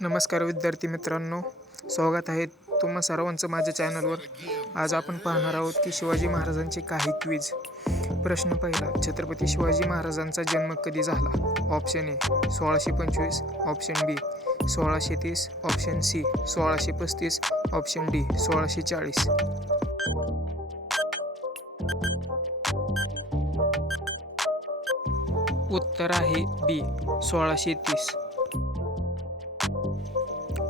नमस्कार विद्यार्थी मित्रांनो, स्वागत आहे तुम्हा सर्वांचं माझ्या चॅनलवर. आज आपण पाहणार आहोत की शिवाजी महाराजांचे काही क्विज. प्रश्न पहिला, छत्रपती शिवाजी महाराजांचा जन्म कधी झाला? Option A 1625, option B 1630, option C 1635, option D 1640. उत्तर आहे बी 1630.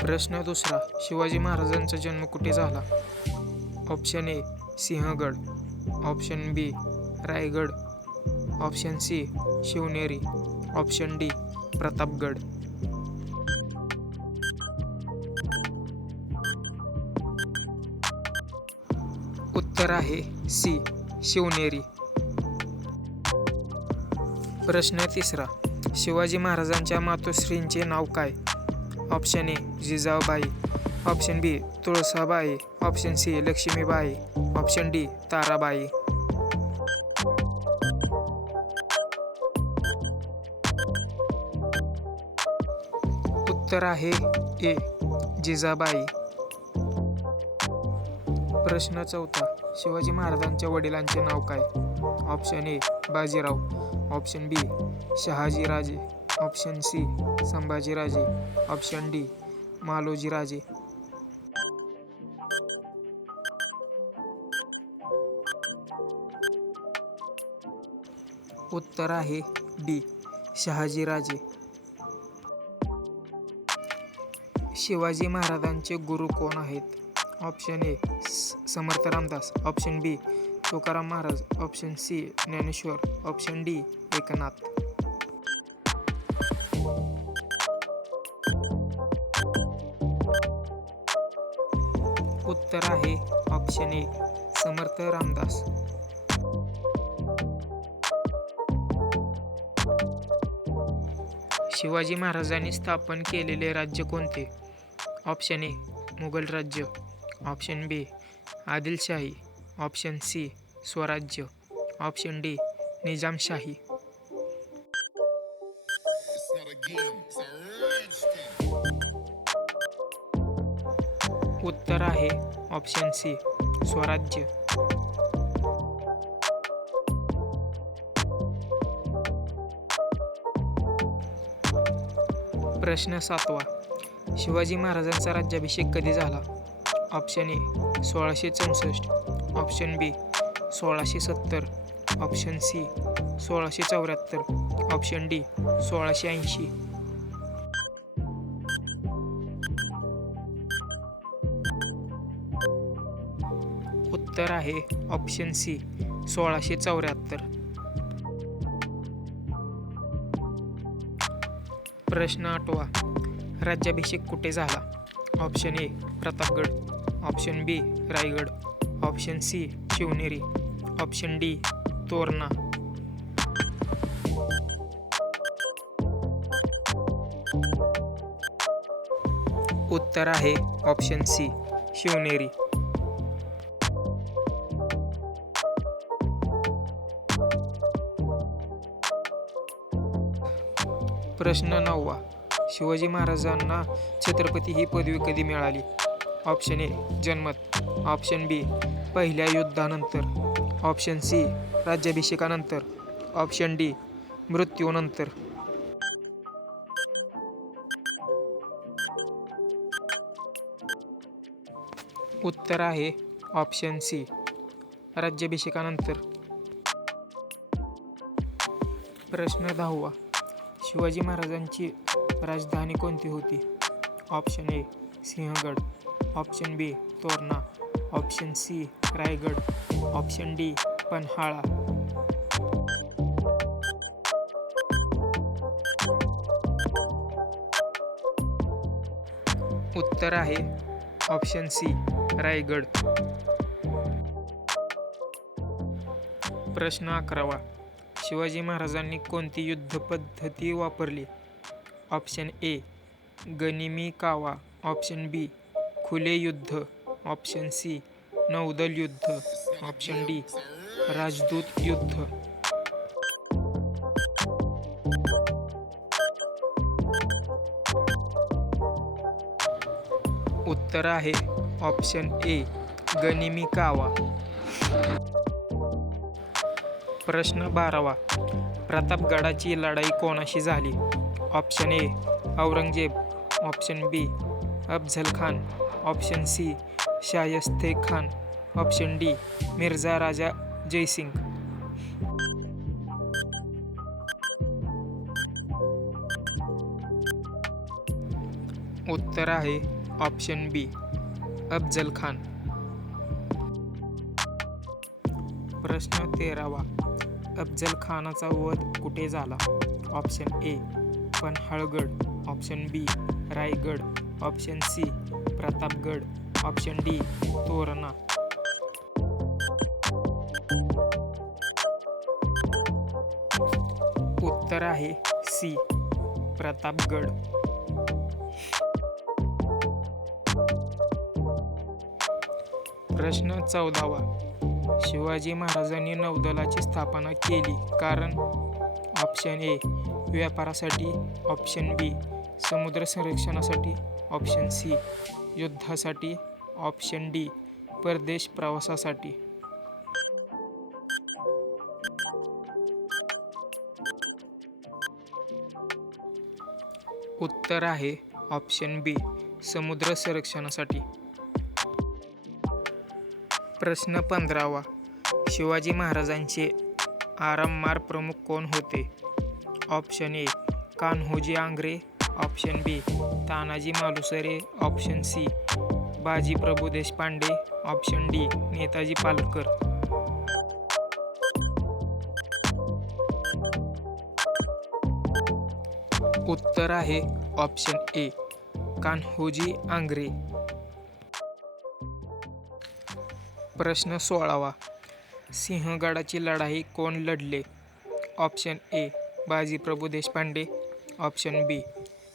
प्रश्न दुसरा, शिवाजी महाराजांचा जन्म कुठे झाला? Option A Sinhagad, option B Raigad, option C Shivneri, option D Pratapgad. उत्तर आहे सी शिवनेरी. प्रश्न तिसरा, शिवाजी महाराजांच्या मातोश्रींचे नाव काय? Option A Jijabai, option B Tulsabai, option C Lakshmibai, option D Tarabai. उत्तर आहे ए जिजाबाई. प्रश्न चौथा, शिवाजी महाराजांच्या वडिलांचे नाव काय? Option A Bajirao, option B Shahajiraje, option C Sambhajiraje, option D Malojiraje. उत्तर आहे डी शहाजीराजे. शिवाजी महाराजांचे गुरु कोण आहेत? Option A Samarth Ramdas, option B Tukaram Maharaj, option C Dnyaneshwar, option D Eknath. उत्तर आहे ऑप्शन ए समर्थ रामदास. शिवाजी महाराजांनी स्थापन केलेले राज्य कोणते? ऑप्शन ए मुघल राज्य, option B Adilshahi, option C Swarajya, option D Nizamshahi. उत्तर आहे ऑप्शन सी स्वराज्य. प्रश्न सातवा, शिवाजी महाराजांचा राज्याभिषेक कधी झाला? Option A 1664, option B 1670, option C 1674, option D 1680. उत्तर आहे ऑप्शन सी 1674. प्रश्न आठवा, राज्याभिषेक कुठे झाला? Option A Pratapgad, option B Raigad, option C Shivneri, option D Torna. उत्तर आहे ऑप्शन सी शिवनेरी. प्रश्न नववा, शिवाजी महाराजांना छत्रपती ही पदवी कधी मिळाली? ऑप्शन ए जन्मत, ऑप्शन बी पहिल्या युद्धानंतर, ऑप्शन सी राज्याभिषेकानंतर, ऑप्शन डी मृत्यूनंतर. उत्तर आहे ऑप्शन सी राज्याभिषेकानंतर. प्रश्न 10वा, शिवाजी महाराजांची राजधानी कोणती होती? Option A Sinhagad, option B Torna, option C Raigad, option D Panhala. उत्तर आहे ऑप्शन सी रायगड. प्रश्न 11वा, शिवाजी महाराजांनी कोणती युद्ध पद्धती वापरली? ऑप्शन ए गनिमी कावा, ऑप्शन बी खुले युद्ध, ऑप्शन सी नौदल युद्ध, ऑप्शन डी राजदूत युद्ध. उत्तर आहे ऑप्शन ए गनिमी कावा. प्रश्न 12वा. प्रतापगडाची लढाई कोणाशी झाली? Option A Aurangzeb, option B Afzal Khan, option C Shaista Khan, option D Mirza Raja Jaisingh. उत्तर आहे ऑप्शन बी अफझल खान. प्रश्न 13वा. अफझल खानाचा वध कुठे झाला? Option A Panhalgad, option B Raigad, option C Pratapgad, option D Torna. उत्तर आहे सी प्रतापगड. प्रश्न 14वा. शिवाजी महाराजांनी नौदलाची स्थापना केली कारण? ऑप्शन ए व्यापारासाठी, ऑप्शन बी समुद्र संरक्षणासाठी, ऑप्शन सी युद्धासाठी, ऑप्शन डी परदेश प्रवासासाठी. उत्तर आहे ऑप्शन बी समुद्र संरक्षणासाठी. प्रश्न 15वा. शिवाजी महाराजांचे आरमार प्रमुख कोण होते? Option A Kanhoji Angre, option B Tanaji Malusare, option C Bajiprabhu Deshpande, option D Netaji Palkar. उत्तर आहे ऑप्शन ए कान्होजी आंग्रे. प्रश्न 16वा. सिंहगडाची लढाई कोण लढले? Option A Bajiprabhu Deshpande, option B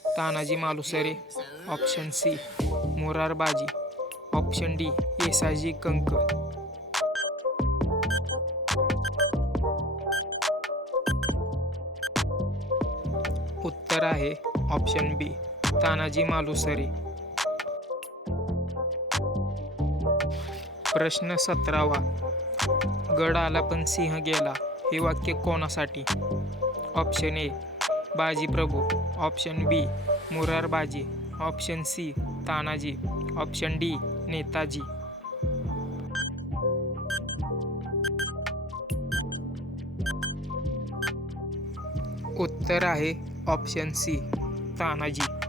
Tanaji Malusare, option C Murarbaji, option D Yesaji Kank. उत्तर आहे ऑप्शन बी तानाजी मालुसरे. प्रश्न 17वा. गड आला पण सिंह गेला हे वाक्य कोणासाठी? Option A Bajiprabhu, option B Murarbaji, option C Tanaji, option D Netaji. उत्तर आहे ऑप्शन सी तानाजी.